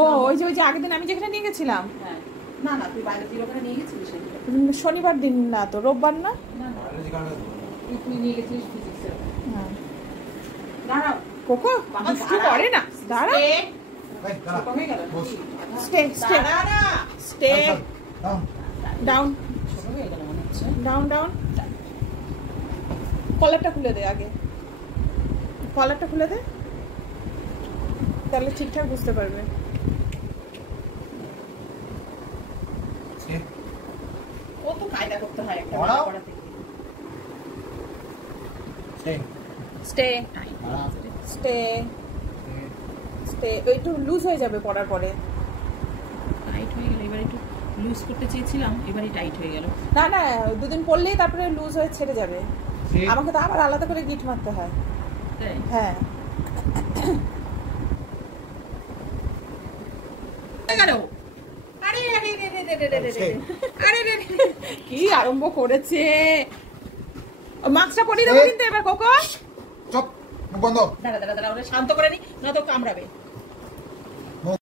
ও ওই যে আগের দিন আমি যেখানে নিয়ে গেছিলাম। হ্যাঁ না না তুই বাইরে তুই ওখানে নিয়ে গেছিলিস শনিবার দিন না তো, রোববার না? তুই নিয়ে গেছিলিস ফিজিক্সের। হ্যাঁ দাঁড়াও কোকো কিছু করে না, দাঁড়া। Stay stay stay down down down. কলারটা খুলে দে আগে, কলারটা খুলে দে, তাহলে ঠিকঠাক বুঝতে পারবে। কত কায়দা করতে হয় একটা পড়াতে। Stay stay stay. একটু লুজ হয়ে যাবে পড়ার পরে। টাইট হয়ে গেল, এবার একটু লুজ করতে চেয়েছিলাম, এবারই টাইট হয়ে গেল। না না, দুদিন পড়লেই তারপরে লুজ হয়ে ছেড়ে যাবে। আমাকে তো আবার আলাদা করে গিট মারতে হয়। হ্যাঁ কি আরম্ভ করেছে। মাস্কটা পরিয়ে দেবো কিন্তু এবার কোকো। চুপ, মুখ বন্ধ। দাঁড়া দাঁড়া দাঁড়া, ওরা শান্ত করে নি, না তো কামড়াবে।